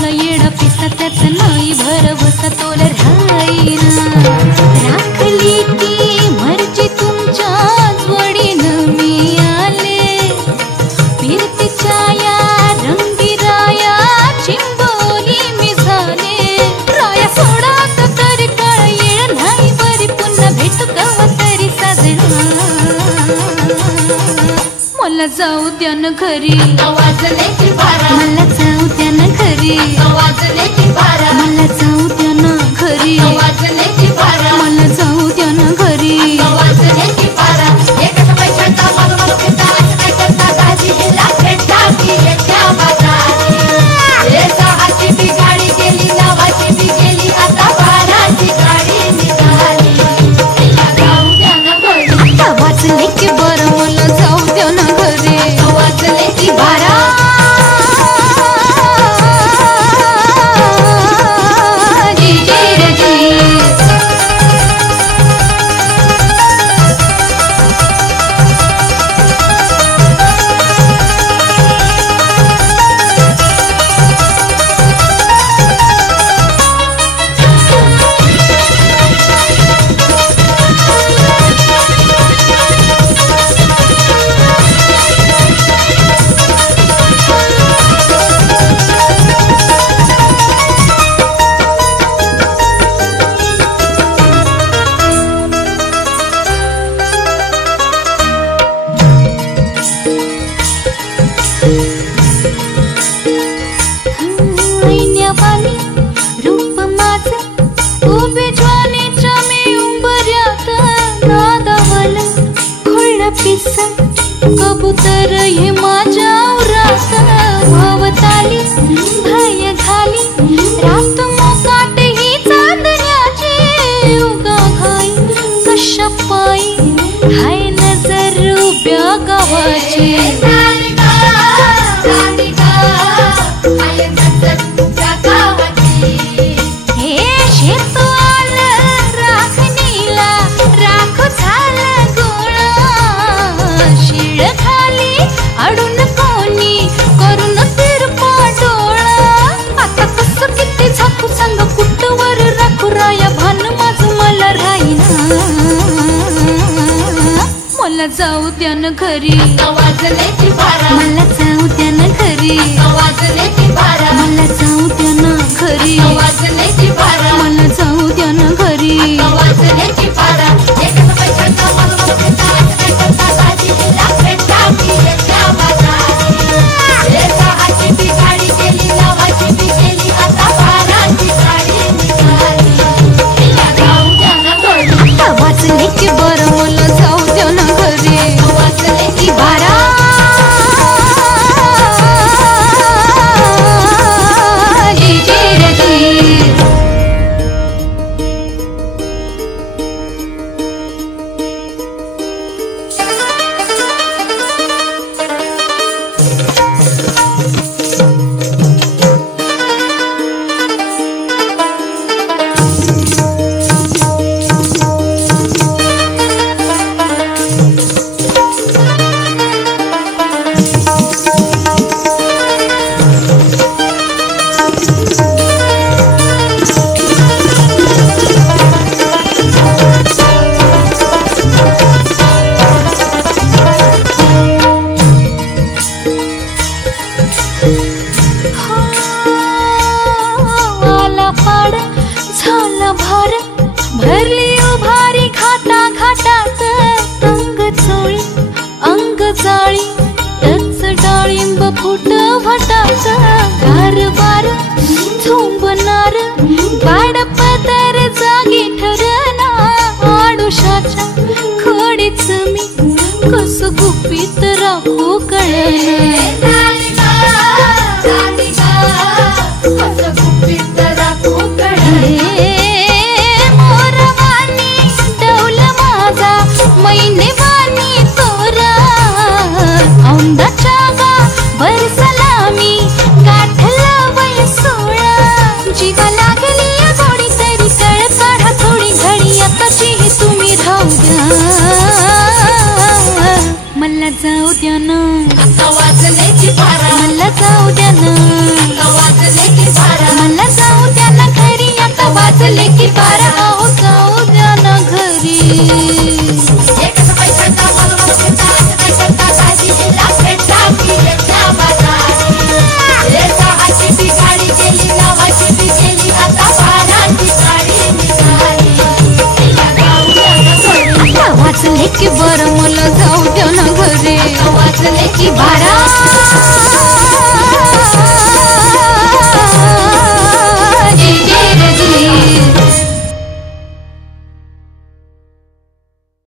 तुला येडा पिसा त्याच नाही भरवसा तोला राहीना राखली ती मर्जी तुमच्याच वडीनं मी आले फिरतीच्या या रंगीराया चिंबोली मी झाले राया सोडा तरी काळ येळ नाही बरी पुन्हा भेटू कवा तरी साजणा मला जाऊ द्या न घरी वाजले की बारा मला जाऊ द्या न घरी वाजले की बारा मला जाऊ द्या न घरी वाजले की बारा मला जाऊ द्या न घरी वाजले की बारा एकच पैशाचा मला घेता असं काय करता दाजी हिला भेटता की एकट्या बाजारी हे सहाची बी गाडी गेली नावाची बी गेली आता बाराची गाडी निघाली तिला जाऊ द्या न घरी वाजले की बरं मला जाऊ द्या न घरी वाजले की बारा कबूतर हे माझ्या उरात वावताली भय घाली रात मोकाट ही चांदण्याची उगा घाई कशा पायी हाय नजर उभ्या गावाची हे शेत आलं राखणीला राख झालं गोळा शिळ खाली अडून कोणी करून तिरपा डोळा आता कसं किती झाकू सांग कुठवर राखू राया भान माझं मला राहीना मला जाऊ द्या न घरी वाजले की बारा मला जाऊ द्या न घरी वाजले की बारा मला जाऊ द्या न घरी वाजले की बारा मला जाऊ द्या न घरी वाजले की बारा एकच पैशाचा मला घेता असं काय करता दाजी हिला भेटता की एकट्या बाजारी हे सहाची बी गाडी गेली नावाची बी गेली आता बाराची गाडी निघाली तिला जाऊ द्या न घरी वाजले की बरं मला जाऊ द्या न घरी वाजले की बारा भरली उभारी घाटा घाटात अंग चोळी अंग जाळी टच डाळिंब फुट भटात गारवार झोंबणार गाड पदर जागी ठरना आडुशाच्या खोडीच मी कस गुपित राखू कळना मैनेवानी तोरा औंदाच्या वर सलामी गाठला वय सोळा जीवा लागली गोडी तरी तळ काढा थोडी घडी आताची तुम्ही राहू द्या मला जाऊ द्या ना वाजले की बारा